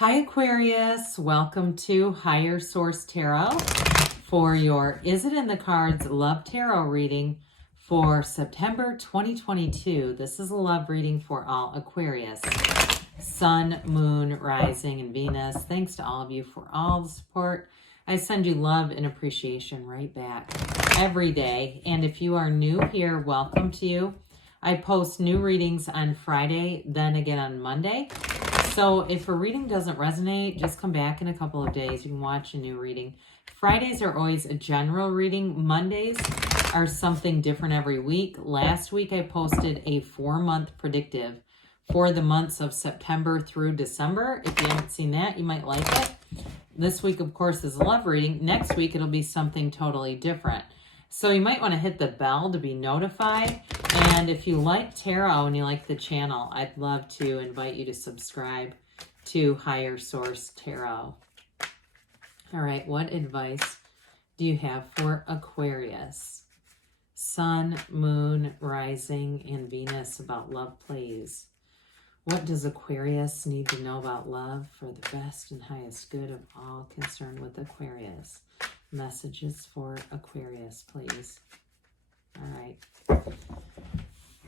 Hi Aquarius, welcome to Higher Source Tarot for your Is It in the Cards Love Tarot reading for September 2022. This is a love reading for all Aquarius, Sun, Moon, Rising, and Venus. Thanks to all of you for all the support. I send you love and appreciation right back every day. And if you are new here, welcome to you. I post new readings on Friday, then again on Monday. So if a reading doesn't resonate, just come back in a couple of days. You can watch a new reading. Fridays are always a general reading. Mondays are something different every week. Last week I posted a 4-month predictive for the months of September through December. If you haven't seen that, you might like it. This week, of course, is a love reading. Next week, it'll be something totally different. So you might want to hit the bell to be notified. And if you like tarot and you like the channel, I'd love to invite you to subscribe to Higher Source Tarot. All right, what advice do you have for Aquarius? Sun, Moon, Rising, and Venus about love, please. What does Aquarius need to know about love for the best and highest good of all concerned with Aquarius? Messages for Aquarius, please. All right.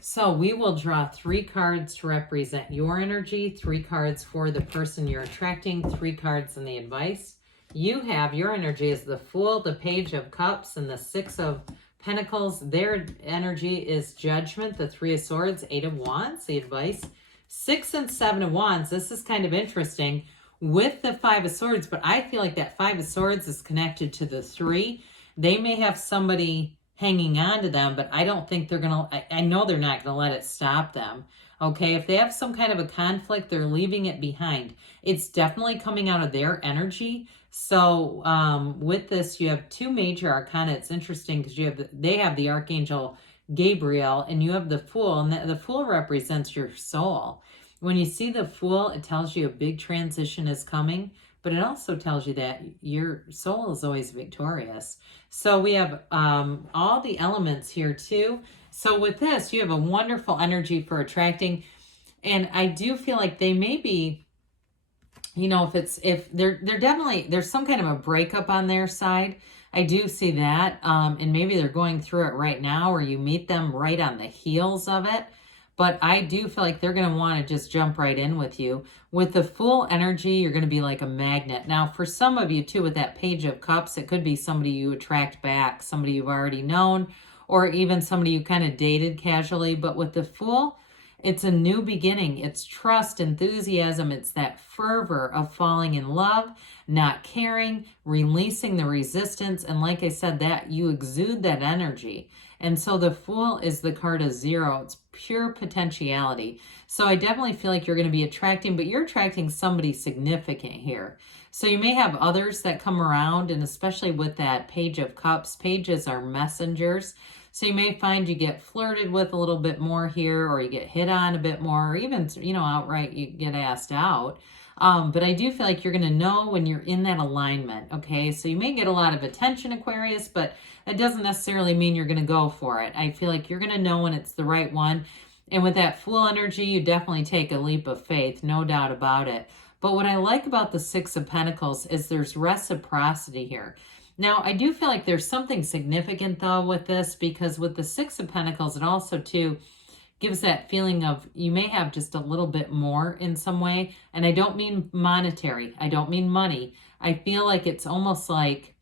So we will draw 3 cards to represent your energy, 3 cards for the person you're attracting, 3 cards in the advice. You have your energy is the Fool, the Page of Cups, and the 6 of Pentacles. Their energy is Judgment, the 3 of Swords, 8 of Wands, the advice. 6 and 7 of Wands. This is kind of interesting with the 5 of Swords, but I feel like that 5 of Swords is connected to the 3. They may have somebody hanging on to them, but I don't think they're going to, I know they're not going to let it stop them. Okay, if they have some kind of a conflict, they're leaving it behind. It's definitely coming out of their energy. So with this, you have 2 major arcana. It's interesting because they have the Archangel Gabriel and you have the Fool, and the Fool represents your soul. When you see the Fool, it tells you a big transition is coming, but it also tells you that your soul is always victorious. So we have all the elements here too. So with this, you have a wonderful energy for attracting. And I do feel like they may be, you know, if they're definitely, there's some kind of a breakup on their side. I do see that. And maybe they're going through it right now, or you meet them right on the heels of it. But I do feel like they're going to want to just jump right in with you. With the Fool energy, you're going to be like a magnet. Now, for some of you, too, with that Page of Cups, it could be somebody you attract back, somebody you've already known, or even somebody you kind of dated casually. But with the Fool, it's a new beginning. It's trust, enthusiasm. It's that fervor of falling in love, not caring, releasing the resistance. And like I said, that you exude that energy. And so the Fool is the card of 0. It's pure potentiality. So I definitely feel like you're going to be attracting, but you're attracting somebody significant here. So you may have others that come around, and especially with that Page of Cups, pages are messengers. So you may find you get flirted with a little bit more here, or you get hit on a bit more, or even, you know, outright you get asked out. But I do feel like you're going to know when you're in that alignment, okay? So you may get a lot of attention, Aquarius, but that doesn't necessarily mean you're going to go for it. I feel like you're going to know when it's the right one. And with that Fool energy, you definitely take a leap of faith, no doubt about it. But what I like about the 6 of Pentacles is there's reciprocity here. Now, I do feel like there's something significant, though, with this, because with the 6 of Pentacles, it also, too, gives that feeling of you may have just a little bit more in some way. And I don't mean monetary. I don't mean money. I feel like it's almost like,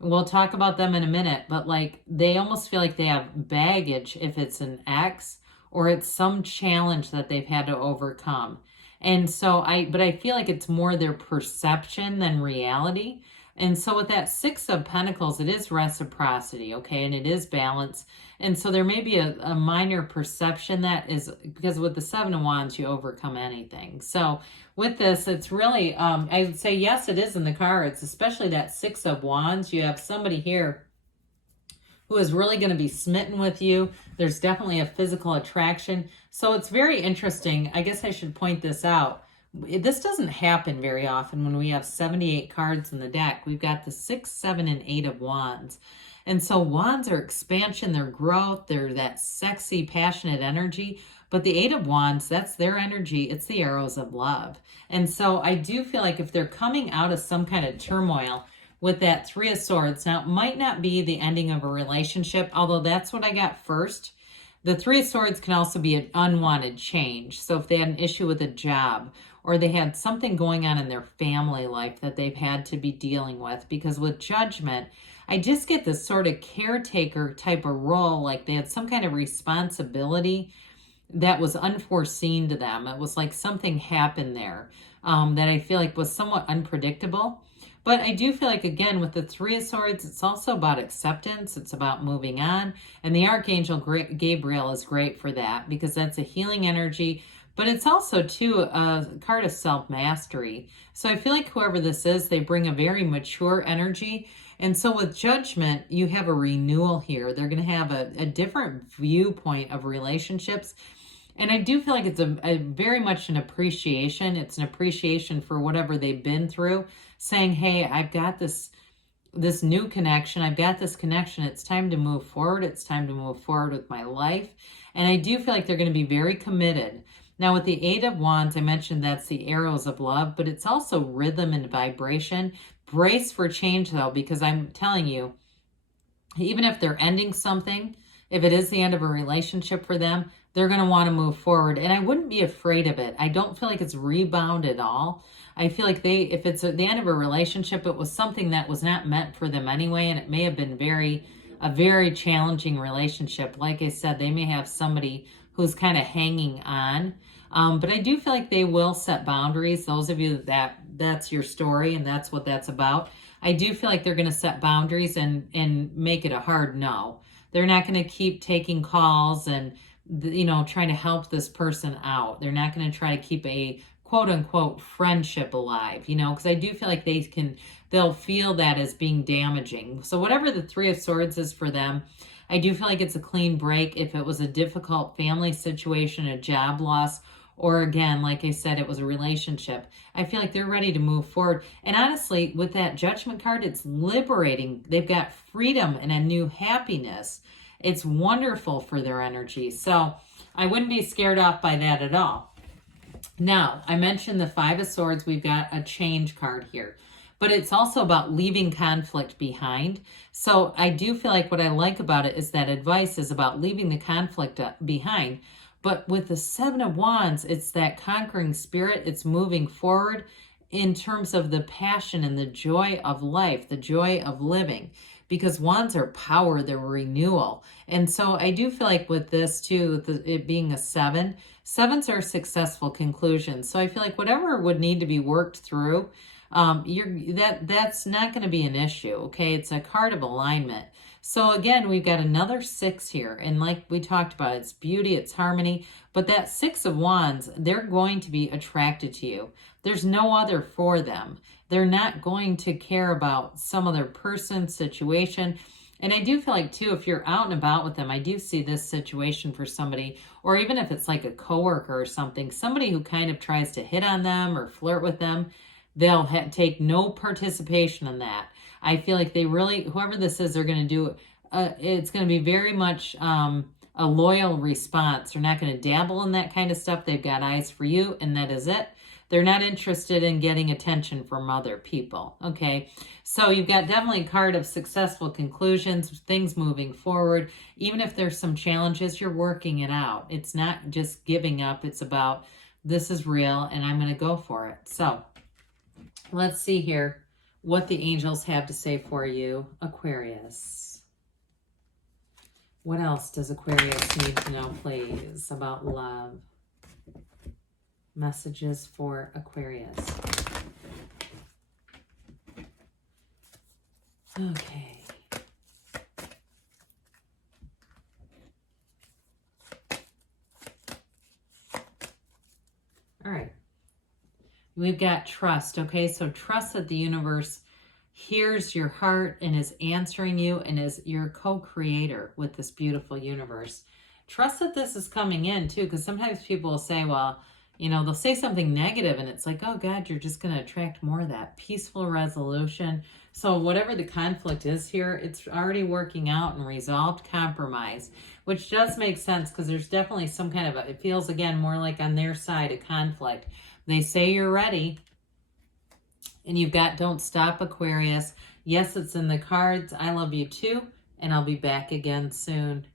we'll talk about them in a minute, but like they almost feel like they have baggage if it's an ex or it's some challenge that they've had to overcome. And so but I feel like it's more their perception than reality. And so with that 6 of Pentacles, it is reciprocity, okay? And it is balance. And so there may be a minor perception that is, because with the 7 of Wands, you overcome anything. So with this, it's really, I would say, yes, it is in the cards, especially that 6 of Wands. You have somebody here who is really going to be smitten with you. There's definitely a physical attraction. So it's very interesting. I guess I should point this out. This doesn't happen very often when we have 78 cards in the deck. We've got the 6, 7, and 8 of Wands. And so wands are expansion, they're growth, they're that sexy, passionate energy. But the Eight of Wands, that's their energy. It's the arrows of love. And so I do feel like if they're coming out of some kind of turmoil with that Three of Swords, now it might not be the ending of a relationship, although that's what I got first. The Three of Swords can also be an unwanted change. So if they had an issue with a job, or they had something going on in their family life that they've had to be dealing with, because with Judgment, I just get this sort of caretaker type of role, like they had some kind of responsibility that was unforeseen to them. It was like something happened there that I feel like was somewhat unpredictable. But I do feel like, again, with the Three of Swords, it's also about acceptance. It's about moving on. And the Archangel Gabriel is great for that because that's a healing energy. But it's also, too, a card of self-mastery. So I feel like whoever this is, they bring a very mature energy. And so with Judgment, you have a renewal here. They're going to have a different viewpoint of relationships. And I do feel like it's a very much an appreciation. It's an appreciation for whatever they've been through, saying, hey, I've got this new connection. I've got this connection. It's time to move forward. It's time to move forward with my life. And I do feel like they're going to be very committed. Now, with the Eight of Wands, I mentioned that's the arrows of love, but it's also rhythm and vibration. Brace for change, though, because I'm telling you, even if they're ending something, if it is the end of a relationship for them, they're going to want to move forward. And I wouldn't be afraid of it. I don't feel like it's rebound at all. I feel like if it's at the end of a relationship, it was something that was not meant for them anyway, and it may have been a very challenging relationship. Like I said, they may have somebody who's kind of hanging on. But I do feel like they will set boundaries. Those of you that's your story and that's what that's about. I do feel like they're going to set boundaries and make it a hard no. They're not going to keep taking calls and, trying to help this person out. They're not going to try to keep a quote unquote friendship alive, because I do feel like they'll feel that as being damaging. So whatever the Three of Swords is for them, I do feel like it's a clean break. If it was a difficult family situation, a job loss, or again, like I said, it was a relationship, I feel like they're ready to move forward. And honestly, with that Judgment card, it's liberating. They've got freedom and a new happiness. It's wonderful for their energy. So I wouldn't be scared off by that at all. Now, I mentioned the Five of Swords. We've got a change card here. But it's also about leaving conflict behind. So I do feel like what I like about it is that advice is about leaving the conflict behind. But with the Seven of Wands, it's that conquering spirit. It's moving forward in terms of the passion and the joy of life, the joy of living. Because wands are power, they're renewal. And so I do feel like with this too, it being a seven, sevens are successful conclusions. So I feel like whatever would need to be worked through, that's not going to be an issue. Okay, it's a card of alignment. So again, we've got another six here, and like we talked about, it's beauty, it's harmony. But that Six of Wands, they're going to be attracted to you. There's no other for them. They're not going to care about some other person, situation. And I do feel like too, if you're out and about with them, I do see this situation for somebody, or even if it's like a coworker or something, somebody who kind of tries to hit on them or flirt with them, they'll take no participation in that. I feel like they really, whoever this is, they're going to do, it's going to be very much a loyal response. They're not going to dabble in that kind of stuff. They've got eyes for you, and that is it. They're not interested in getting attention from other people, okay? So you've got definitely a card of successful conclusions, things moving forward. Even if there's some challenges, you're working it out. It's not just giving up. It's about, this is real, and I'm going to go for it. So let's see here what the angels have to say for you, Aquarius. What else does Aquarius need to know, please, about love? Messages for Aquarius. Okay. All right. We've got trust, okay? So trust that the universe hears your heart and is answering you and is your co-creator with this beautiful universe. Trust that this is coming in too, because sometimes people will say, well, You know, they'll say something negative and it's like, oh God, you're just going to attract more of that peaceful resolution. So whatever the conflict is here, it's already working out and resolved compromise, which does make sense because there's definitely some kind of it feels again more like on their side a conflict. They say you're ready and you've got don't stop, Aquarius. Yes, it's in the cards. I love you too, and I'll be back again soon.